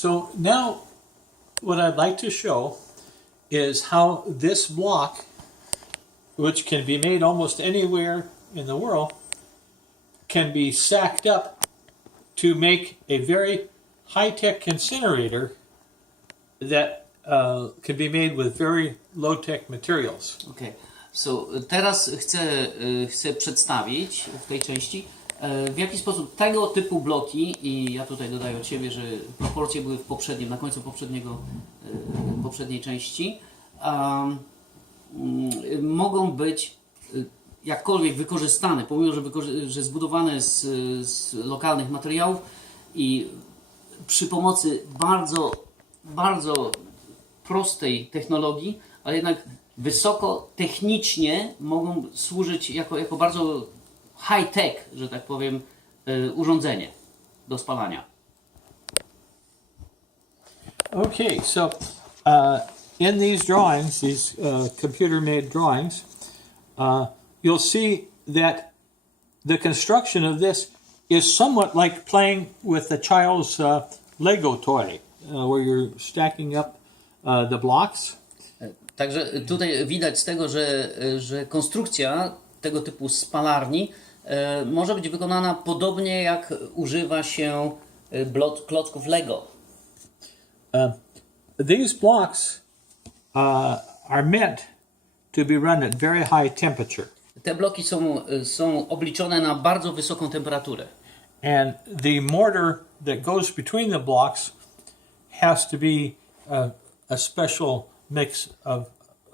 So now what I'd like to show is how this block, which can be made almost anywhere in the world, can be stacked up to make a very high-tech incinerator that can be made with very low-tech materials. Okay. So teraz chcę przedstawić w tej części, w jaki sposób tego typu bloki, i ja tutaj dodaję od siebie, że proporcje były na końcu poprzedniej części, mogą być jakkolwiek wykorzystane, pomimo że zbudowane z lokalnych materiałów i przy pomocy bardzo, bardzo prostej technologii, ale jednak wysoko technicznie mogą służyć jako bardzo high-tech, że tak powiem, urządzenie do spalania. Okay, so in these drawings, these computer-made drawings, you'll see that the construction of this is somewhat like playing with a child's Lego toy, where you're stacking up the blocks. Także tutaj widać z tego, że konstrukcja tego typu spalarni może być wykonana podobnie jak używa się klocków Lego. These blocks are meant to be run at very high temperature. Te bloki są obliczone na bardzo wysoką temperaturę. And the mortar that goes between the blocks has to be a special mix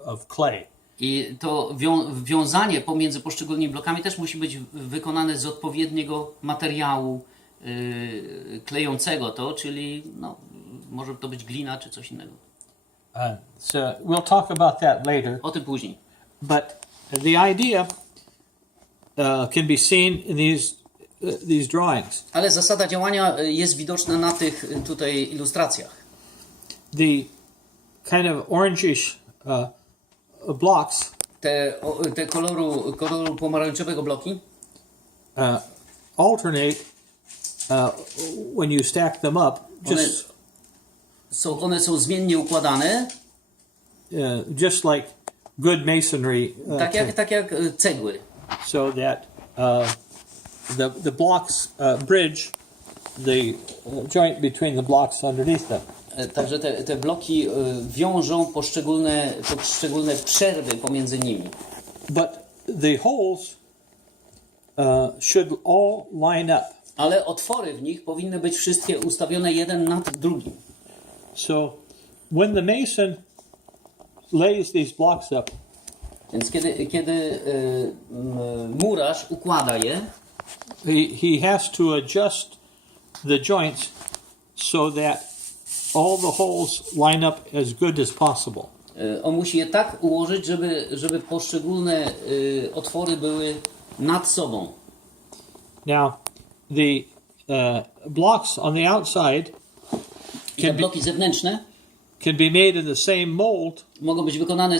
of clay. I to wiązanie pomiędzy poszczególnymi blokami też musi być wykonane z odpowiedniego materiału klejącego to, czyli może to być glina czy coś innego. So we'll talk about that later. O tym później. But the idea can be seen in these drawings. Ale zasada działania jest widoczna na tych tutaj ilustracjach. The kind of orangish blocks. Te koloru pomarańczowego bloki alternate when you stack them up. One są zmiennie układane. Just like good masonry. Tak jak cegły. So that the blocks bridge the joint between the blocks underneath them. Także te bloki wiążą poszczególne przerwy pomiędzy nimi. But the holes should all line up. Ale otwory w nich powinny być wszystkie ustawione jeden nad drugim. So when the mason lays these blocks up, więc kiedy murarz układa je, he has to adjust the joints so that all the holes line up as good as possible. On musi je tak ułożyć, żeby poszczególne otwory były nad sobą. Now, the blocks on the outside bloki zewnętrzne can be made in the same mold, mogą być wykonane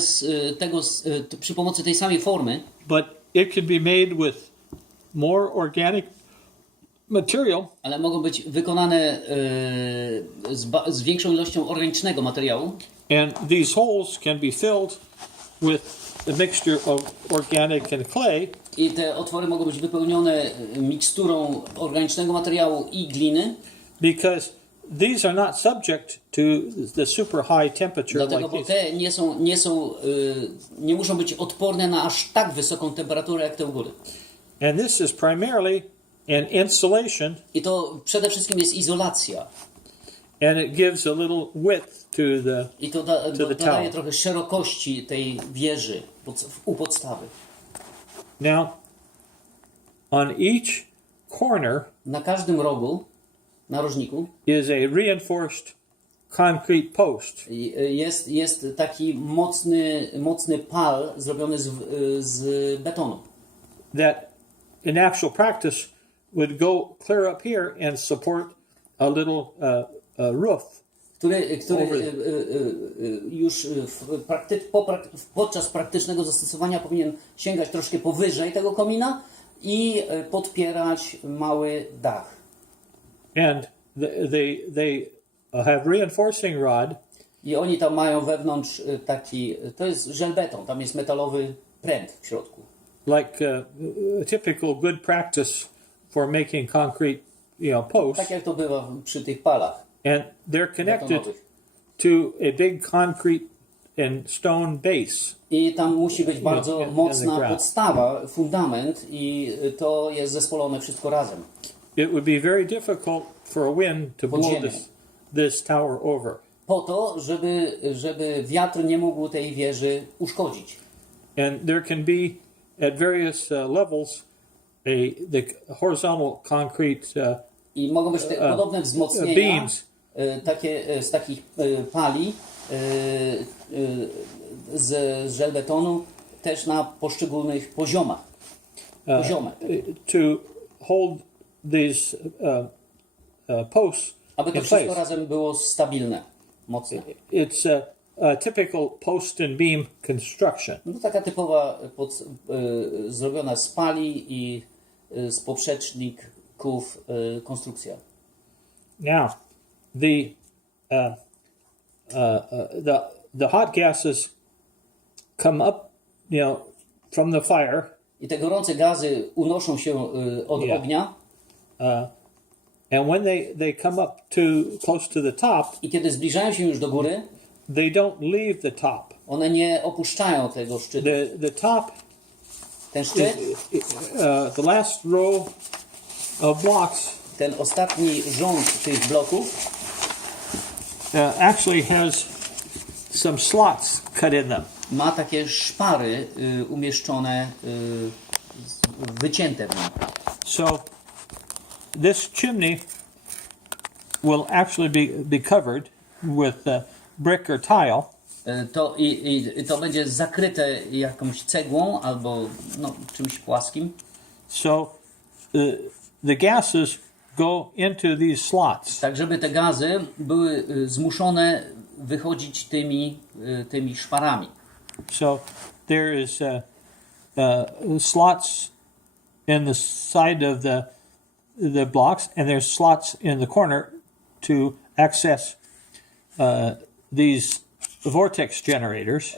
przy pomocy tej samej formy, but it can be made with more organic material, ale mogą być wykonane z większą ilością organicznego materiału. And these holes can be filled with a mixture of organic and clay. I te otwory mogą być wypełnione miksturą organicznego materiału i gliny. Because these are not subject to the super high temperature. Dlatego, bo te nie muszą być odporne na aż tak wysoką temperaturę jak te u góry. And this is primarily an insulation. I to przede wszystkim jest izolacja. And it gives a little width to the I to dodaje trochę szerokości tej wieży u podstawy. Now, on each corner, na każdym rogu, narożniku, is a reinforced concrete post. Jest taki mocny pal zrobiony z betonu. That in actual practice would go clear up here and support a little roof. Który już podczas praktycznego zastosowania powinien sięgać troszkę powyżej tego komina i podpierać mały dach. And they have reinforcing rod I oni tam mają wewnątrz taki, to jest żelbeton, tam jest metalowy pręt w środku. like typical good practice for making concrete, posts. Tak jak to bywa przy tych palach And they're connected betonowych. to a big concrete and stone base. I tam musi być bardzo in the mocna ground. podstawa, fundament i to jest zespolone wszystko razem. It would be very difficult for a wind to blow Podziemie. this tower over. Po to, żeby wiatr nie mógł tej wieży uszkodzić. And there can be at various levels the horizontal concrete I mogą być te podobne wzmocnienia beams takie, z takich pali z żelbetonu też na poszczególnych poziomach. to hold these posts Aby to in wszystko place. razem było stabilne, mocne. It's a typical post and beam construction. No to taka typowa zrobiona z pali i z poprzeczników konstrukcja. Now, the hot gases come up, from the fire, I te gorące gazy unoszą się od Yeah. ognia and when they come up close to the top, i kiedy zbliżają się już do góry, they don't leave the top. one nie opuszczają tego szczytu. The top, Ten szczyt, the last row of blocks, ten ostatni rząd tych bloków actually has some slots cut in them. ma takie szpary umieszczone, wycięte w nim. So this chimney will actually be covered with brick or tile, I to będzie zakryte jakąś cegłą albo czymś płaskim. so the gases go into these slots. Tak, żeby te gazy były zmuszone wychodzić tymi szparami. So there is slots in the side of the blocks, and there's slots in the corner to access these vortex generators.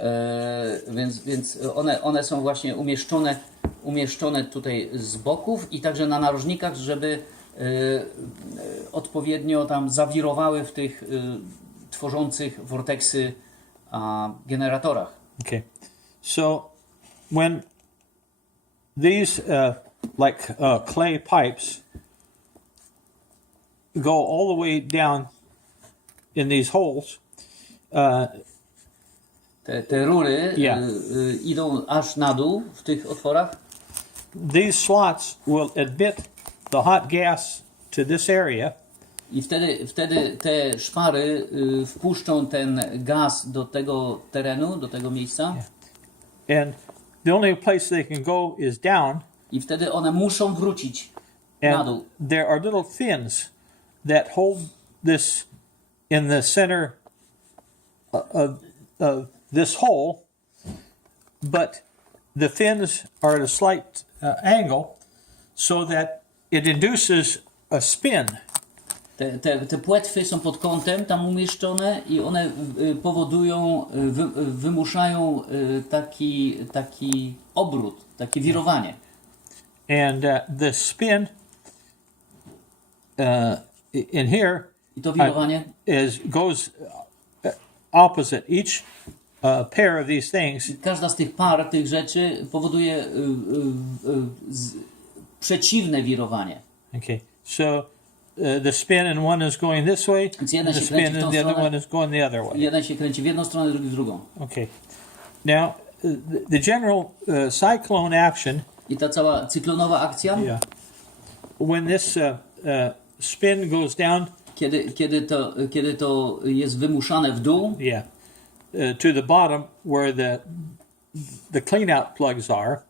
Więc one są właśnie umieszczone tutaj z boków i także na narożnikach, żeby odpowiednio tam zawirowały w tych tworzących vorteksy generatorach. Okay, so when these clay pipes go all the way down in these holes, Te rury Yeah. Idą aż na dół w tych otworach these slots will admit the hot gas to this area, i wtedy te szpary wpuszczą ten gaz do tego terenu, do tego miejsca and the only place they can go is down. i wtedy one muszą wrócić na dół. And there are little fins that hold this in the center of this hole, but the fins are at a slight angle so that it induces a spin. Te płetwy są pod kątem tam umieszczone i one powodują, wymuszają taki obrót, takie wirowanie. And the spin in here I to wirowanie goes opposite. Each pair of these things każda z tych par, tych rzeczy powoduje przeciwne wirowanie. Okay, so the spin in one is going this way, Więc and jeden the się spin kręci w in tą the other stronę, one is going the other way. jeden się kręci w jedną stronę, drugi w drugą. Okay, now the general cyclone action, I ta cała cyklonowa akcja, when this spin goes down, kiedy to jest wymuszane w dół, to the bottom where the clean out plugs are,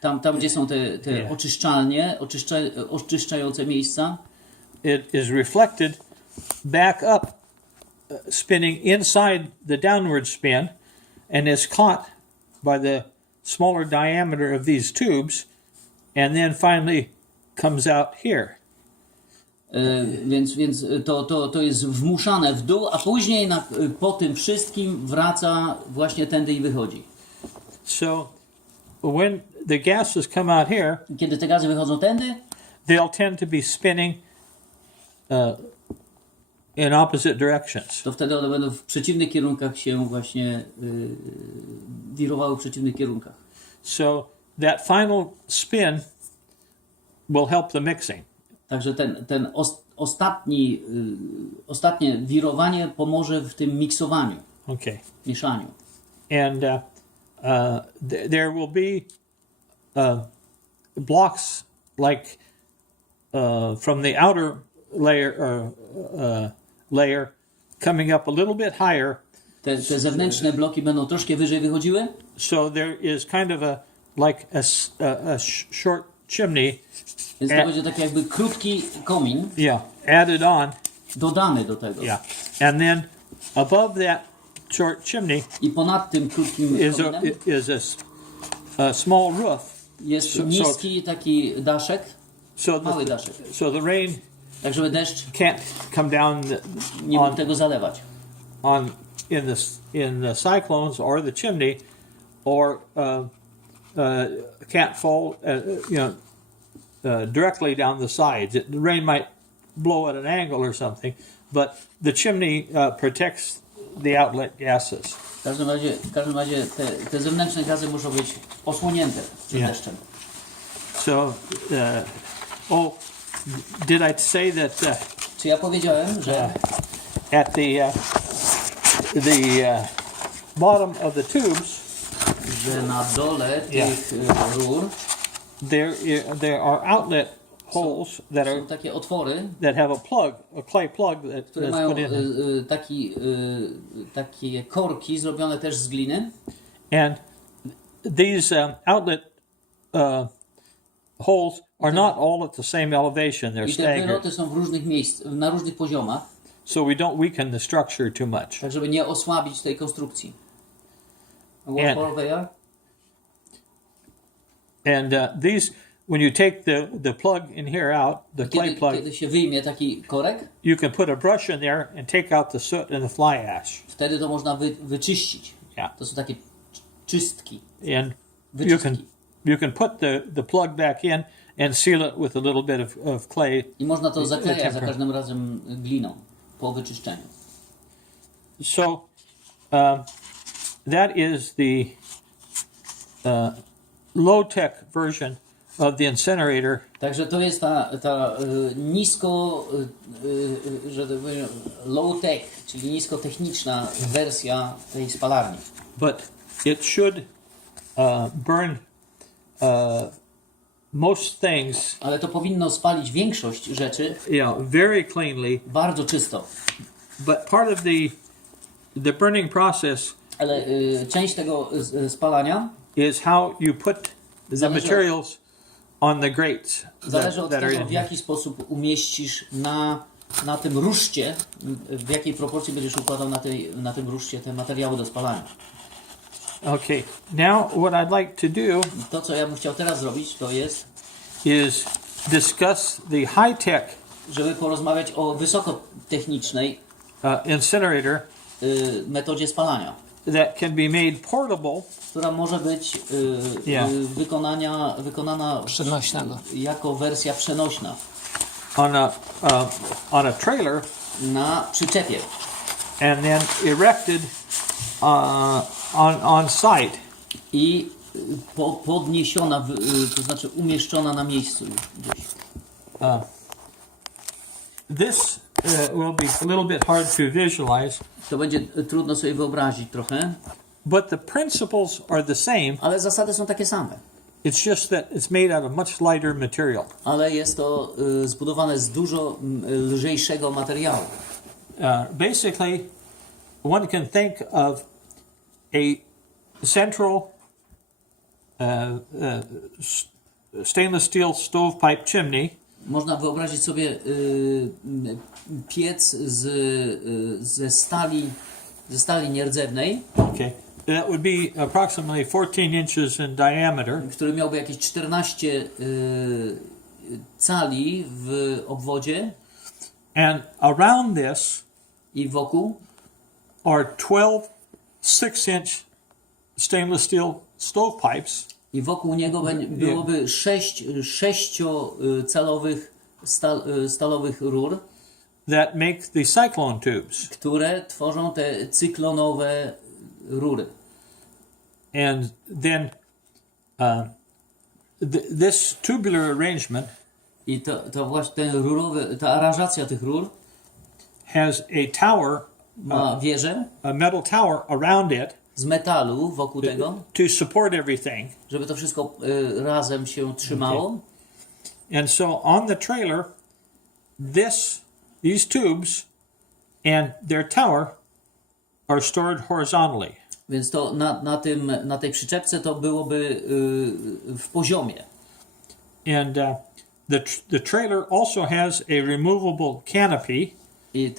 tam gdzie są te oczyszczalnie, oczyszczające miejsca, it is reflected back up, spinning inside the downward spin, and is caught by the smaller diameter of these tubes, and then finally comes out here. Więc to jest wmuszane w dół, a później po tym wszystkim wraca właśnie tędy i wychodzi. So when the gases come out here, Kiedy te gazy wychodzą tędy, they'll tend to be spinning in opposite directions. to wtedy one będą w przeciwnych kierunkach się właśnie wirowały w przeciwnych kierunkach. So that final spin will help the mixing. Także ostatnie wirowanie pomoże w tym miksowaniu, Okay. mieszaniu. And there will be blocks like from the outer layer coming up a little bit higher. Te zewnętrzne bloki będą troszkę wyżej wychodziły. So there is kind of a short chimney. Więc to będzie taki jakby krótki komin. Yeah, added on. Dodany do tego. Yeah, and then above that short chimney I ponad tym krótkim kominem is a small roof. jest niski taki daszek, mały daszek. So the rain Tak żeby deszcz can't come down nie mógł tego zalewać. in the cyclones or the chimney, or can't fall directly down the sides. The rain might blow at an angle or something, but the chimney protects the outlet gases. W każdym razie te zewnętrzne gazy muszą być osłonięte przed deszczem. So, did I say that Czy ja powiedziałem, że at the bottom of the tubes, że na dole tych rur there are outlet holes that są takie otwory, that have a clay plug które that's mają put in. takie korki zrobione też z gliny. And these outlet holes are not all at the same elevation. They're I te staggered, wyloty są w różnych miejscach, na różnych poziomach, so we don't weaken the structure too much. tak żeby nie osłabić tej konstrukcji. What And- for they are? And these, when you take the plug in here out, the clay plug, Kiedy się wyjmie taki korek, you can put a brush in there and take out the soot and the fly ash. wtedy to można wyczyścić. Yeah. To są takie czystki. And Wyczystki. you can put the plug back in and seal it with a little bit of clay. I można to zaklejać za temper. każdym razem gliną po wyczyszczeniu. So that is the low-tech version of the incinerator. Także to jest ta nisko, że tak powiem, low-tech, czyli niskotechniczna wersja tej spalarni. But it should burn most things, Ale to powinno spalić większość rzeczy very cleanly. bardzo czysto. But part of the burning process Ale część tego spalania is how you put the Zależy- materials on the grates zależy od that are tego, in w here. jaki sposób umieścisz na tym ruszcie, w jakiej proporcji będziesz układał na tym ruszcie te materiały do spalania. Okay, now what I'd like to do To, co ja bym chciał teraz zrobić, to jest, is discuss the high-tech żeby porozmawiać o wysokotechnicznej incinerator metodzie spalania, that can be made portable która może być wykonana Przenośnego. jako wersja przenośna on a trailer na przyczepie and then erected on site. i podniesiona, to znaczy umieszczona na miejscu gdzieś. This will be a little bit hard to visualize, To będzie trudno sobie wyobrazić trochę, but the principles are the same. ale zasady są takie same. It's just that it's made out of much lighter material. Ale jest to zbudowane z dużo lżejszego materiału. Basically, one can think of a central stainless steel stovepipe chimney Można wyobrazić sobie piec ze stali nierdzewnej, okay, that would be approximately 14 inches in diameter, który miałby jakieś 14 cali w obwodzie And around this I wokół are 12 6-inch stainless steel stovepipes niego byłoby 6 sześciocalowych stalowych rur, that make the cyclone tubes. które tworzą te cyklonowe rury. And then this tubular arrangement I to właśnie ten rurowy, ta aranżacja tych rur has a tower, ma wieżę a metal tower around it z metalu wokół tego, to support everything. żeby to wszystko razem się trzymało. And so on the trailer, these tubes and their tower are stored horizontally. Więc to na tej przyczepce to byłoby w poziomie. And the trailer also has a removable canopy. I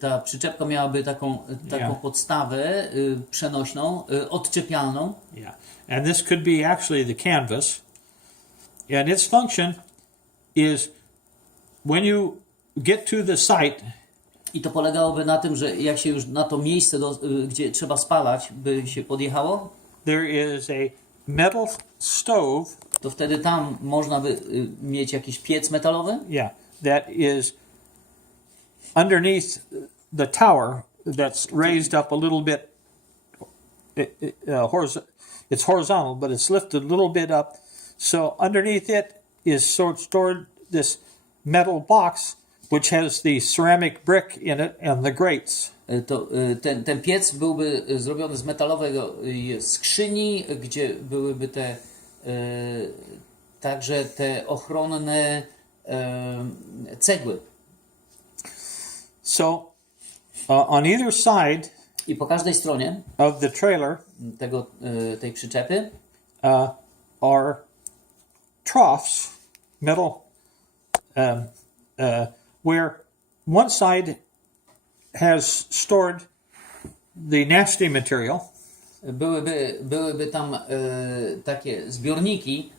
ta przyczepka miałaby taką Yeah. podstawę przenośną, odczepialną. Yeah. And this could be actually the canvas. And its function is when you get to the site, I to polegałoby na tym, że jak się już na to miejsce, gdzie trzeba spalać, by się podjechało, there is a metal stove, to wtedy tam można by mieć jakiś piec metalowy, yeah, that is underneath the tower that's raised up a little bit. It's horizontal, but it's lifted a little bit up. So underneath it is stored this metal box, which has the ceramic brick in it and the grates. to ten piec byłby zrobiony z metalowej skrzyni, gdzie byłyby także te ochronne cegły. So on either side I po każdej stronie of the trailer tej przyczepy are troughs, metal, where one side has stored the nasty material, byłyby tam takie zbiorniki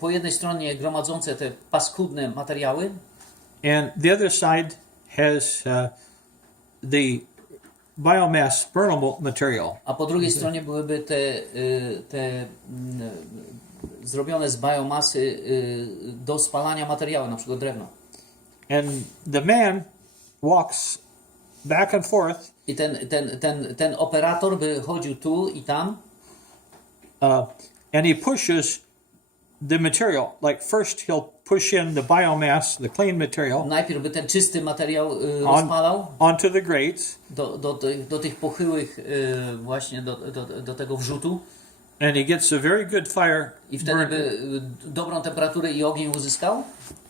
po jednej stronie gromadzące te paskudne materiały, and the other side has the biomass burnable material. a po drugiej stronie byłyby te zrobione z biomasy do spalania materiały, na przykład drewno. And the man walks back and forth I ten operator by chodził tu i tam and he pushes the material. Like first he'll push in the biomass, the clean material, najpierw by ten czysty materiał rozpalał onto the grates, do tych pochyłych właśnie do tego wrzutu and he gets a very good fire i wtedy burn. by dobrą temperaturę i ogień uzyskał,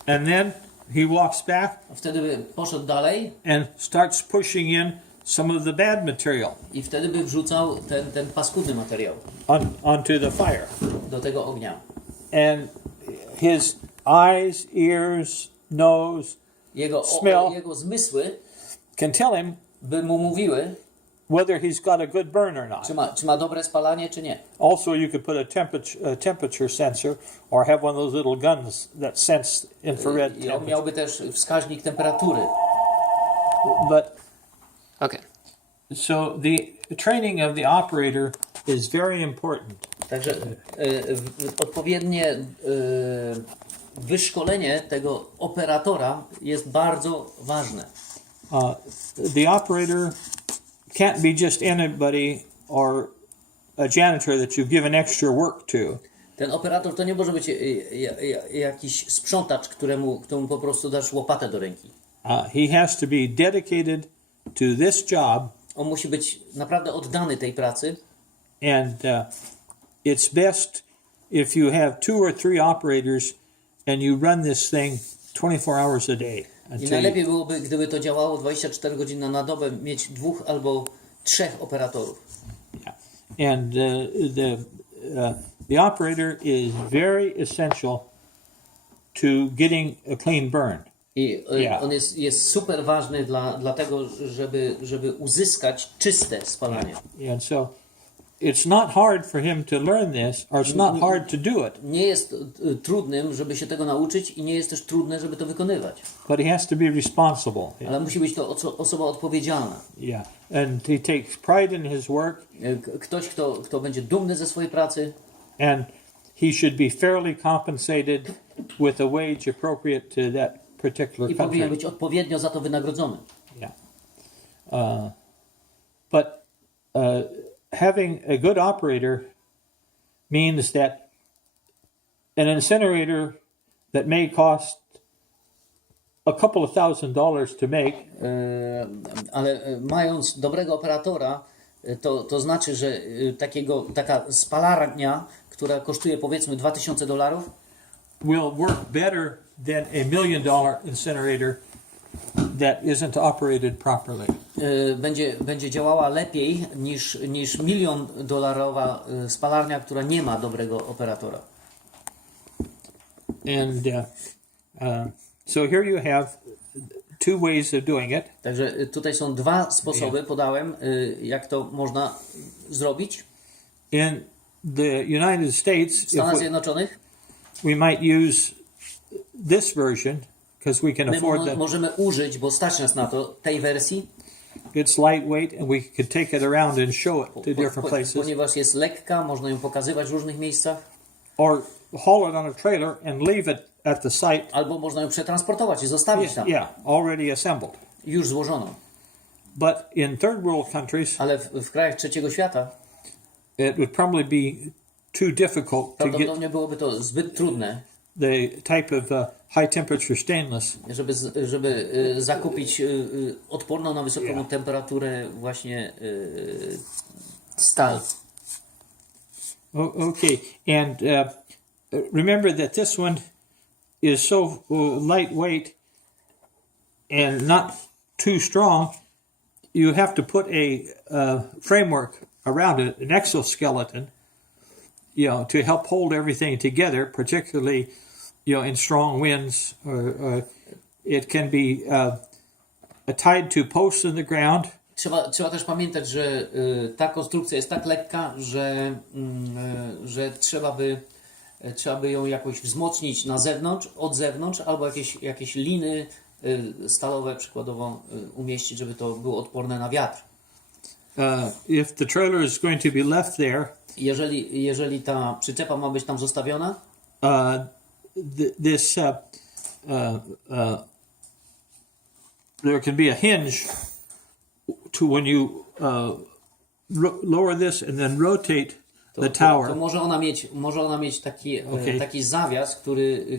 And then he walks back a wtedy by poszedł dalej and starts pushing in some of the bad material i wtedy by wrzucał ten paskudny materiał onto the fire. do tego ognia. And his eyes, ears, nose smell Jego zmysły can tell him by mu mówiły, whether he's got a good burn or not. czy ma dobre spalanie, czy nie. Also, you could put a temperature sensor or have one of those little guns that sense infrared I on temperature. miałby też wskaźnik temperatury. But Okay. so the training of the operator is very important. Także odpowiednie wyszkolenie tego operatora jest bardzo ważne. The operator can't be just anybody or a janitor that you've given extra work to. Ten operator to nie może być jakiś sprzątacz, któremu po prostu dasz łopatę do ręki. He has to be dedicated to this job. On musi być naprawdę oddany tej pracy. And it's best if you have 2 or 3 operators and you run this thing 24 hours a day. I najlepiej byłoby, gdyby to działało 24 godziny na dobę, mieć 2 albo 3 operatorów. Yeah. And the operator is very essential to getting a clean burn. I on jest super ważny dlatego, żeby uzyskać czyste spalanie. And so it's not hard for him to learn this, or it's not hard to do it. Nie jest trudnym, żeby się tego nauczyć i nie jest też trudne, żeby to wykonywać. But he has to be responsible. Ale musi być to osoba odpowiedzialna. Yeah, and he takes pride in his work. Ktoś, kto będzie dumny ze swojej pracy. And he should be fairly compensated with a wage appropriate to that particular I country. powinien być odpowiednio za to wynagrodzony. Yeah. But having a good operator means that an incinerator that may cost a couple of $1,000s to make, ale mając dobrego operatora, to znaczy, że taka spalarnia, która kosztuje powiedzmy $2,000, will work better than a $1 million incinerator that isn't operated properly. Będzie działała lepiej niż $1 milion spalarnia, która nie ma dobrego operatora. And so here you have two ways of doing it. Także tutaj są dwa sposoby, podałem, jak to można zrobić. In the United States, W Stanach Zjednoczonych we might use this version because we can afford that. Możemy użyć, bo stać nas na to, tej wersji. It's lightweight and we could take it around and show it to different places. Ponieważ jest lekka, można ją pokazywać w różnych miejscach. Or haul it on a trailer and leave it at the site. Albo można ją przetransportować i zostawić tam. Yeah, already assembled. Już złożoną. But in third world countries, ale w krajach trzeciego świata it would probably be too difficult to get prawdopodobnie byłoby to zbyt trudne, the type of high temperature stainless. żeby zakupić odporną na wysoką temperaturę właśnie stal. Okay, and remember that this one is so lightweight and not too strong. You have to put a framework around it, an exoskeleton, to help hold everything together, particularly, in strong winds. Or it can be tied to posts in the ground. Trzeba też pamiętać, że ta konstrukcja jest tak lekka, że trzeba by ją jakoś wzmocnić od zewnątrz, albo jakieś liny stalowe przykładowo umieścić, żeby to było odporne na wiatr. If the trailer is going to be left there, jeżeli ta przyczepa ma być tam zostawiona, there can be a hinge to when you lower this and then rotate the tower. To może ona mieć taki zawias,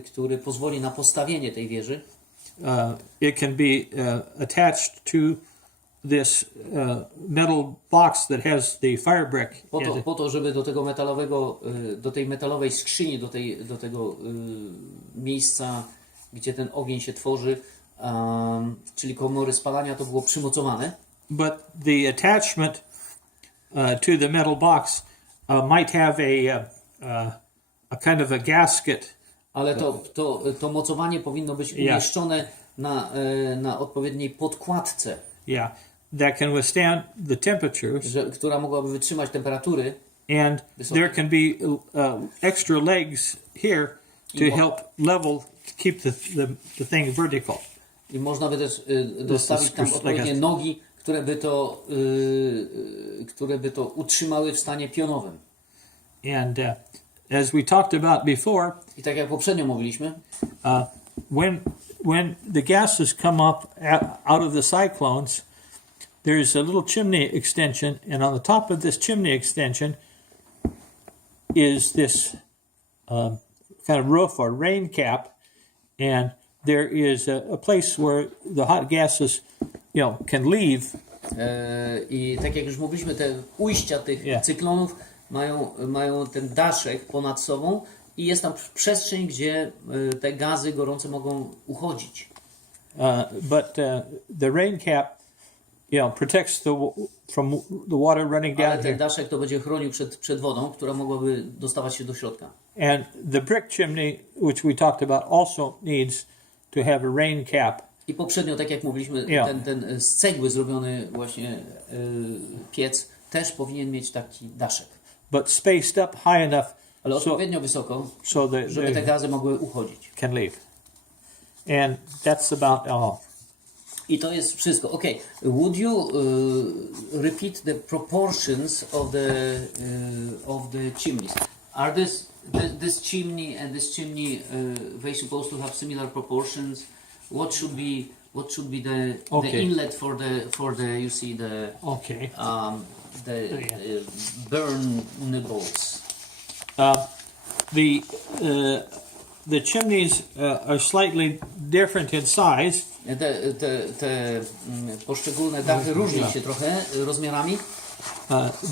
który pozwoli na postawienie tej wieży. It can be attached to this metal box that has the fire brick. Po to, żeby do tej metalowej skrzyni, do tego miejsca, gdzie ten ogień się tworzy, czyli komory spalania, to było przymocowane. But the attachment to the metal box might have a kind of a gasket. Ale to mocowanie powinno być umieszczone na odpowiedniej podkładce. Yeah, that can withstand the temperatures. Która mogłaby wytrzymać temperatury. And there can be extra legs here to help level, keep the thing vertical. I można by też dostawić tam odpowiednie nogi, które by to utrzymały w stanie pionowym. And as we talked about before, i tak jak poprzednio mówiliśmy, when the gases come up out of the cyclones, there's a little chimney extension, and on the top of this chimney extension is this kind of roof or rain cap, and there is a place where the hot gases, can leave. I tak jak już mówiliśmy, te ujścia tych cyklonów mają ten daszek ponad sobą i jest tam przestrzeń, gdzie te gazy gorące mogą uchodzić. But the rain cap, protects from the water running down. Ale ten daszek to będzie chronił przed wodą, która mogłaby dostawać się do środka. And the brick chimney, which we talked about, also needs to have a rain cap. I poprzednio, tak jak mówiliśmy, ten z cegły zrobiony właśnie piec też powinien mieć taki daszek. but spaced up high enough Ale odpowiednio wysoko, so that żeby te they gazy mogły uchodzić. can leave. And that's about all. I to jest wszystko. Okay. Would you repeat the proportions of the chimneys? Are this chimney and this chimney they supposed to have similar proportions? What should be the inlet for the you see the Okay. burnables? The chimneys are slightly different in size. Te poszczególne dachy różnią się trochę rozmiarami.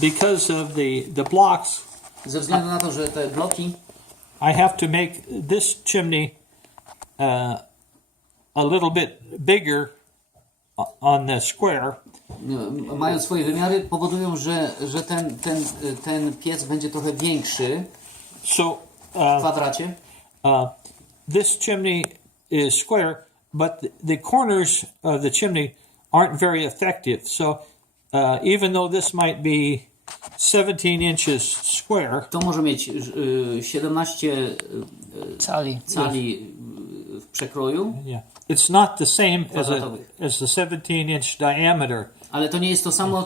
Because of the blocks, Ze względu na to, że te bloki I have to make this chimney a little bit bigger on the square. Mają swoje wymiary, powodują, że ten piec będzie trochę większy So w kwadracie. this chimney is square, but the corners of the chimney aren't very effective. So even though this might be 17 inches square, To może mieć 17 Cali. cali w przekroju, yeah, it's not the same Kwadratowych. as the 17-inch diameter. ale to nie jest to samo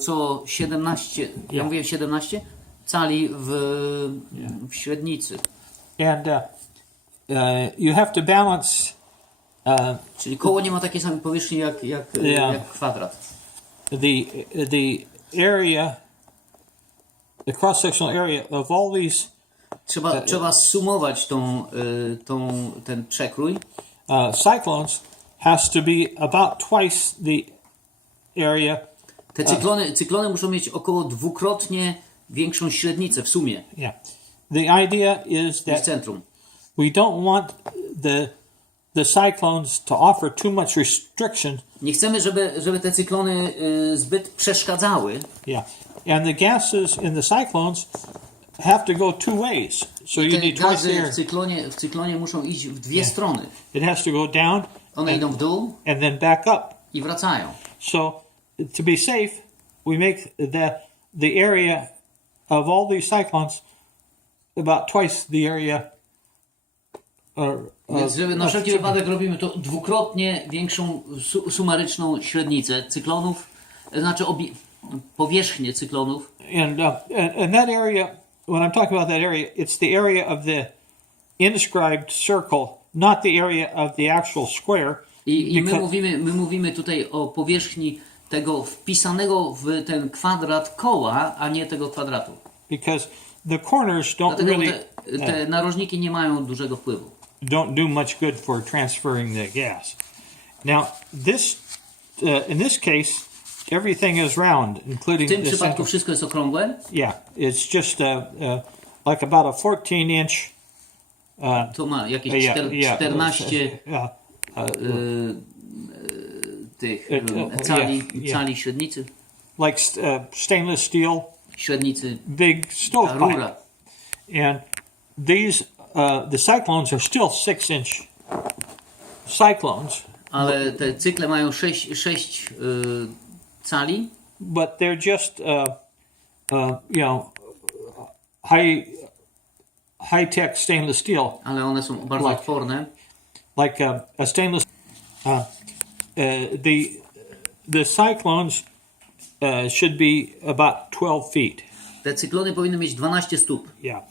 co 17, ja mówiłem 17 cali w średnicy. And you have to balance Czyli koło nie ma takiej samej powierzchni jak kwadrat. the area, the cross-sectional area of all these Trzeba sumować ten przekrój. cyclones has to be about twice the area. Te cyklony muszą mieć około dwukrotnie większą średnicę w sumie Yeah. The idea is niż that centrum. we don't want the cyclones to offer too much restriction. Nie chcemy, żeby te cyklony zbyt przeszkadzały. Yeah. And the gases in the cyclones have to go two ways. So you Te need twice the gazy air. w cyklonie muszą iść w dwie strony. It has to go down One idą w dół and then back up. i wracają. So to be safe, we make the area of all these cyclones about twice the area. Więc żeby na wszelki wypadek robimy to dwukrotnie większą sumaryczną średnicę cyklonów, znaczy powierzchnię cyklonów. And that area, when I'm talking about that area, it's the area of the inscribed circle, not the area of the actual square. I my mówimy tutaj o powierzchni tego wpisanego w ten kwadrat koła, a nie tego kwadratu. Because the corners don't Dlatego really te narożniki nie mają dużego wpływu. don't do much good for transferring the gas. Now, in this case, everything is round, including W tym the przypadku center. wszystko jest okrągłe. Yeah, it's just like about a 14-inch. To ma jakieś 14 tych cali średnicy. Like stainless steel, Średnicy big stovepipe. rura. And these, the cyclones are still 6-inch cyclones, Ale te cykle mają 6 cali, but they're just, high-tech stainless steel, ale one są bardzo odporne. like a stainless. The cyclones should be about 12 feet. Te cyklony powinny mieć 12 stóp. Yeah,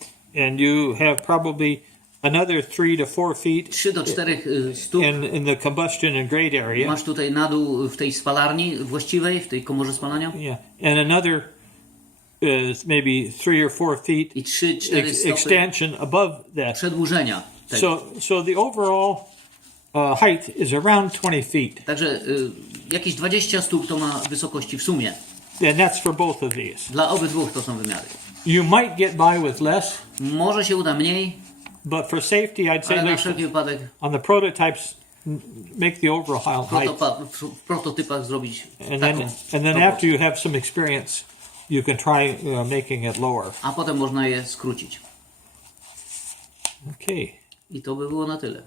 and you have probably another 3 to 4 feet 3 do 4 stóp. in the combustion and grate area. Masz tutaj na dół w tej spalarni właściwej, w tej komorze spalania. Yeah, and another maybe 3 or 4 feet I 3-4 stopy extension above that. przedłużenia tego. So the overall height is around 20 feet, Także jakieś 20 stóp to ma wysokości w sumie. and that's for both of these. Dla obydwu to są wymiary. You might get by with less, Może się uda mniej, but for safety, I'd say ale na like wszelki wypadek on the prototypes, make the overall height, w prototypach zrobić and taką then after you have some experience, you can try making it lower. a potem można je skrócić. Okay. I to by było na tyle.